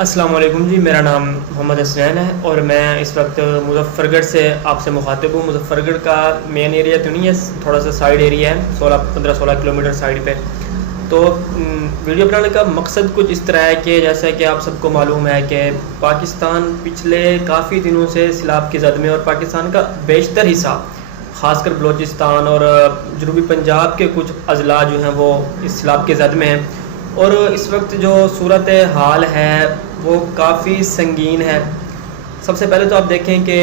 السلام علیکم جی، میرا نام محمد حسنین ہے اور میں اس وقت مظفر گڑھ سے آپ سے مخاطب ہوں۔ مظفر گڑھ کا مین ایریا تو نہیں ہے، تھوڑا سا سائیڈ ایریا ہے، 15-16 کلومیٹر سائیڈ پہ۔ تو ویڈیو بنانے کا مقصد کچھ اس طرح ہے کہ جیسا کہ آپ سب کو معلوم ہے کہ پاکستان پچھلے کافی دنوں سے سیلاب کی زد میں، اور پاکستان کا بیشتر حصہ خاص کر بلوچستان اور جنوبی پنجاب کے کچھ اضلاع جو ہیں وہ اس سیلاب کی زد میں ہیں، اور اس وقت جو صورت حال ہے وہ کافی سنگین ہے۔ سب سے پہلے تو آپ دیکھیں کہ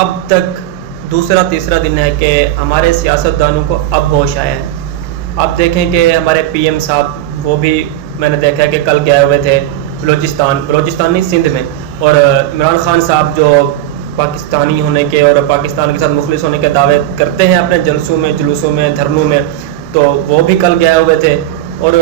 اب تک دوسرا تیسرا دن ہے کہ ہمارے سیاستدانوں کو اب ہوش آیا ہے۔ آپ دیکھیں کہ ہمارے پی ایم صاحب وہ بھی میں نے دیکھا کہ کل گئے ہوئے تھے بلوچستان نہیں سندھ میں، اور عمران خان صاحب جو پاکستانی ہونے کے اور پاکستان کے ساتھ مخلص ہونے کے دعوے کرتے ہیں اپنے جلسوں میں، جلوسوں میں، دھرنوں میں، تو وہ بھی کل گئے ہوئے تھے۔ اور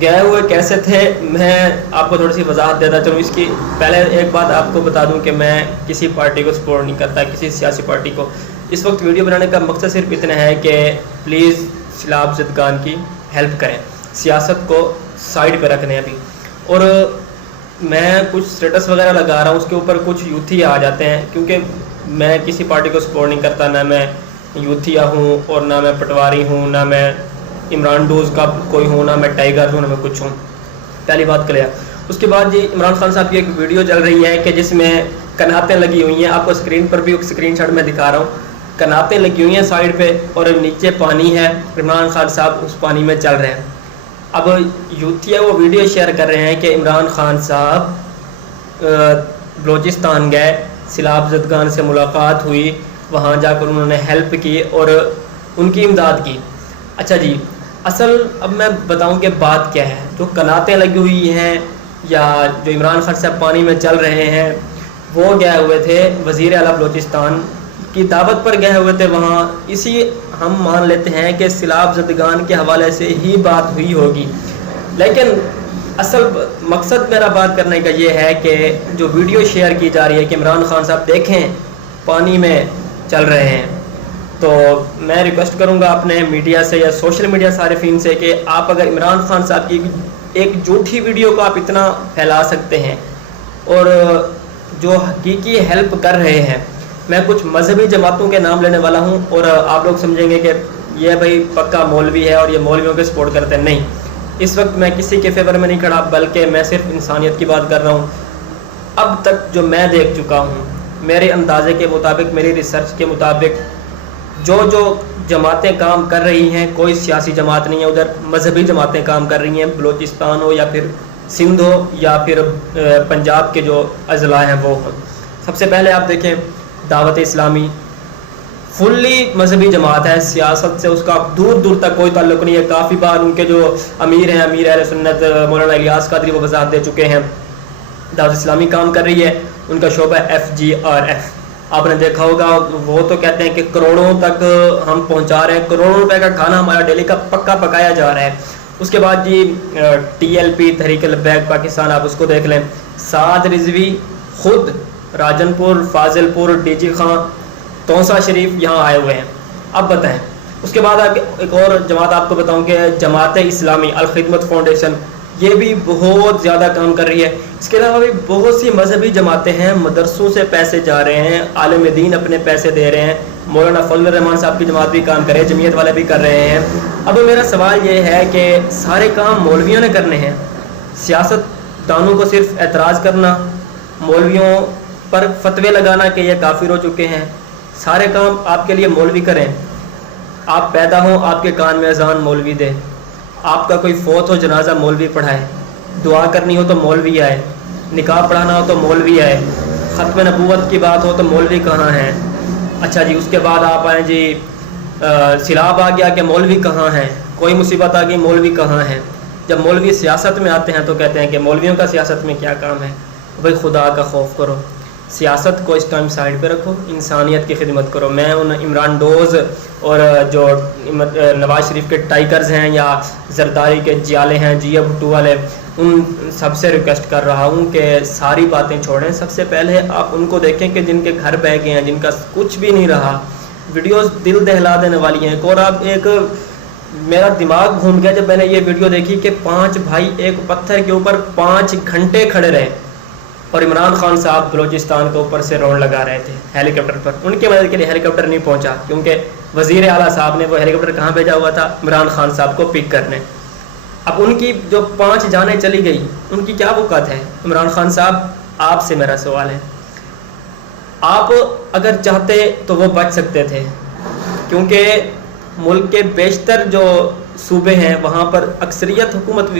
گئے ہوئے کیسے تھے، میں آپ کو تھوڑی سی وضاحت دیتا چلوں۔ اس کی پہلے ایک بات آپ کو بتا دوں کہ میں کسی پارٹی کو سپورٹ نہیں کرتا، کسی سیاسی پارٹی کو۔ اس وقت ویڈیو بنانے کا مقصد صرف اتنا ہے کہ پلیز سیلاب زدگان کی ہیلپ کریں، سیاست کو سائیڈ پہ رکھنے ابھی۔ اور میں کچھ اسٹیٹس وغیرہ لگا رہا ہوں، اس کے اوپر کچھ یوتھی آ جاتے ہیں، کیونکہ میں کسی پارٹی کو سپورٹ نہیں کرتا، نہ میں یوتھیا ہوں اور نہ میں پٹواری ہوں، نہ میں عمران ڈوز کا کوئی ہوں، نہ میں ٹائیگر ہوں، نہ میں کچھ ہوں۔ پہلی بات کلیئر۔ اس کے بعد جی عمران خان صاحب کی ایک ویڈیو چل رہی ہے کہ جس میں کناتیں لگی ہوئی ہیں، آپ کو اسکرین پر بھی اسکرین شاٹ میں دکھا رہا ہوں، کناتیں لگی ہوئی ہیں سائڈ پہ اور نیچے پانی ہے، عمران خان صاحب اس پانی میں چل رہے ہیں۔ اب یوتھیا وہ ویڈیو شیئر کر رہے ہیں کہ عمران خان صاحب بلوچستان گئے، سیلاب زدگان سے ملاقات ہوئی، وہاں جا کر انہوں نے ہیلپ کی اور ان کی امداد کی۔ اچھا جی، اصل اب میں بتاؤں کہ بات کیا ہے۔ جو کناتیں لگی ہوئی ہیں یا جو عمران خان صاحب پانی میں چل رہے ہیں، وہ گئے ہوئے تھے وزیر اعلیٰ بلوچستان کی دعوت پر گئے ہوئے تھے وہاں، اسی ہم مان لیتے ہیں کہ سیلاب زدگان کے حوالے سے ہی بات ہوئی ہوگی۔ لیکن اصل مقصد میرا بات کرنے کا یہ ہے کہ جو ویڈیو شیئر کی جا رہی ہے کہ عمران خان صاحب دیکھیں پانی میں چل رہے ہیں، تو میں ریکویسٹ کروں گا اپنے میڈیا سے یا سوشل میڈیا صارفین سے کہ آپ اگر عمران خان صاحب کی ایک جھوٹی ویڈیو کو آپ اتنا پھیلا سکتے ہیں اور جو حقیقی ہیلپ کر رہے ہیں، میں کچھ مذہبی جماعتوں کے نام لینے والا ہوں اور آپ لوگ سمجھیں گے کہ یہ بھائی پکا مولوی ہے اور یہ مولویوں کے سپورٹ کرتے ہیں۔ نہیں، اس وقت میں کسی کے فیور میں نہیں کھڑا، بلکہ میں صرف انسانیت کی بات کر رہا ہوں۔ اب تک جو میں دیکھ چکا ہوں، میرے اندازے کے مطابق، میری ریسرچ کے مطابق، جو جماعتیں کام کر رہی ہیں، کوئی سیاسی جماعت نہیں ہے ادھر، مذہبی جماعتیں کام کر رہی ہیں، بلوچستان ہو یا پھر سندھ ہو یا پھر پنجاب کے جو اضلاع ہیں وہ ہوں۔ سب سے پہلے آپ دیکھیں دعوت اسلامی فلی مذہبی جماعت ہے، سیاست سے اس کا دور دور تک کوئی تعلق نہیں ہے۔ کافی بار ان کے جو امیر ہیں، امیر اہل سنت مولانا الیاس قادری، وہ وضاحت دے چکے ہیں۔ دعوت اسلامی کام کر رہی ہے، ان کا شعبہ FGRF آپ نے دیکھا ہوگا، وہ تو کہتے ہیں کہ کروڑوں تک ہم پہنچا رہے ہیں، کروڑوں روپے کا کھانا ہمارا ڈیلی کا پکا پکایا جا رہا ہے۔ اس کے بعد جی TLP تحریک لبیک پاکستان، آپ اس کو دیکھ لیں، سعد رضوی خود راجن پور، فاضل پور، DG خان، تونسا شریف یہاں آئے ہوئے ہیں۔ اب بتائیں، اس کے بعد ایک اور جماعت آپ کو بتاؤں کہ جماعت اسلامی الخدمت فاؤنڈیشن، یہ بھی بہت زیادہ کام کر رہی ہے۔ اس کے علاوہ بھی بہت سی مذہبی جماعتیں ہیں، مدرسوں سے پیسے جا رہے ہیں، عالم دین اپنے پیسے دے رہے ہیں، مولانا فضل الرحمان صاحب کی جماعت بھی کام کرے، جمعیت والے بھی کر رہے ہیں۔ اب میرا سوال یہ ہے کہ سارے کام مولویوں نے کرنے ہیں؟ سیاست دانوں کو صرف اعتراض کرنا، مولویوں پر فتوے لگانا کہ یہ کافر ہو چکے ہیں، سارے کام آپ کے لیے مولوی کریں؟ آپ پیدا ہوں، آپ کے کان میں اذان مولوی دے، آپ کا کوئی فوت ہو جنازہ مولوی پڑھائے، دعا کرنی ہو تو مولوی آئے، نکاح پڑھانا ہو تو مولوی آئے، ختم نبوت کی بات ہو تو مولوی کہاں ہیں؟ اچھا جی، اس کے بعد آپ آئیں جی سیلاب آ گیا کہ مولوی کہاں ہیں؟ کوئی مصیبت آ گئی، مولوی کہاں ہیں؟ جب مولوی سیاست میں آتے ہیں تو کہتے ہیں کہ مولویوں کا سیاست میں کیا کام ہے؟ بھائی خدا کا خوف کرو، سیاست کو اس ٹائم سائڈ پہ رکھو، انسانیت کی خدمت کرو۔ میں ان عمران ڈوز اور جو نواز شریف کے ٹائیگرز ہیں یا زرداری کے جیالے ہیں، جیا بھٹو والے، ان سب سے ریکویسٹ کر رہا ہوں کہ ساری باتیں چھوڑیں۔ سب سے پہلے آپ ان کو دیکھیں کہ جن کے گھر بہہ گئے ہیں، جن کا کچھ بھی نہیں رہا، ویڈیوز دل دہلا دینے والی ہیں۔ اور آپ ایک میرا دماغ گھوم گیا جب میں نے یہ ویڈیو دیکھی کہ 5 بھائی ایک پتھر کے اوپر 5 گھنٹے کھڑے رہے اور عمران خان صاحب بلوچستان کے اوپر سے راؤنڈ لگا رہے تھے ہیلی کاپٹر پر. ان کی مدد کے لیے ہیلی کاپٹر نہیں پہنچا کیونکہ وزیر اعلیٰ صاحب نے وہ ہیلی کاپٹر کہاں بھیجا ہوا تھا؟ عمران خان صاحب کو پک کرنے. اب ان کی جو 5 جانیں چلی گئی ان کی کیا وقت ہے؟ عمران خان صاحب آپ سے میرا سوال ہے، آپ اگر چاہتے تو وہ بچ سکتے تھے، کیونکہ ملک کے بیشتر جو صوبے ہیں وہاں پر اکثریت حکومت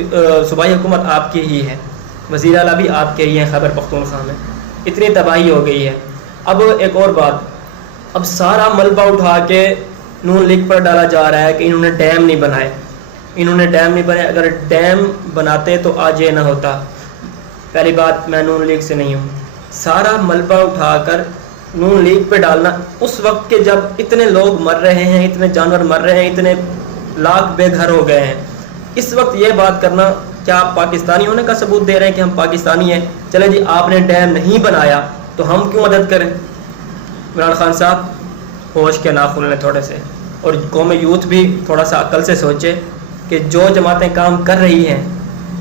صوبائی حکومت آپ کی ہی ہے، وزیر اعلیٰ بھی آپ کے ہی ہیں خیبر پختونخوا میں. اتنی تباہی ہو گئی ہے. اب ایک اور بات، اب سارا ملبہ اٹھا کے نون لیگ پر ڈالا جا رہا ہے کہ انہوں نے ڈیم نہیں بنائے، انہوں نے ڈیم نہیں بنائے. اگر ڈیم بناتے تو آج یہ نہ ہوتا. پہلی بات، میں نون لیگ سے نہیں ہوں. سارا ملبہ اٹھا کر نون لیگ پہ ڈالنا اس وقت کے جب اتنے لوگ مر رہے ہیں، اتنے جانور مر رہے ہیں، اتنے لاکھ بے گھر ہو گئے ہیں، اس وقت یہ بات کرنا کیا آپ پاکستانی ہونے کا ثبوت دے رہے ہیں کہ ہم پاکستانی ہیں؟ چلے جی آپ نے ڈیم نہیں بنایا تو ہم کیوں مدد کریں؟ عمران خان صاحب ہوش کے ناخن لیں تھوڑے سے، اور قوم یوتھ بھی تھوڑا سا عقل سے سوچے کہ جو جماعتیں کام کر رہی ہیں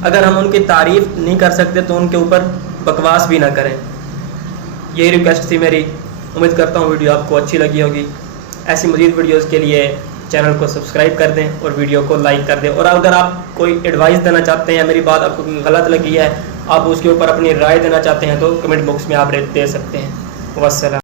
اگر ہم ان کی تعریف نہیں کر سکتے تو ان کے اوپر بکواس بھی نہ کریں. یہی ریکویسٹ تھی میری. امید کرتا ہوں ویڈیو آپ کو اچھی لگی ہوگی. ایسی مزید ویڈیوز کے لیے چینل کو سبسکرائب کر دیں اور ویڈیو کو لائک کر دیں. اور اگر آپ کوئی ایڈوائس دینا چاہتے ہیں، میری بات آپ کو غلط لگی ہے، آپ اس کے اوپر اپنی رائے دینا چاہتے ہیں تو کمنٹ باکس میں آپ دے سکتے ہیں. والسلام.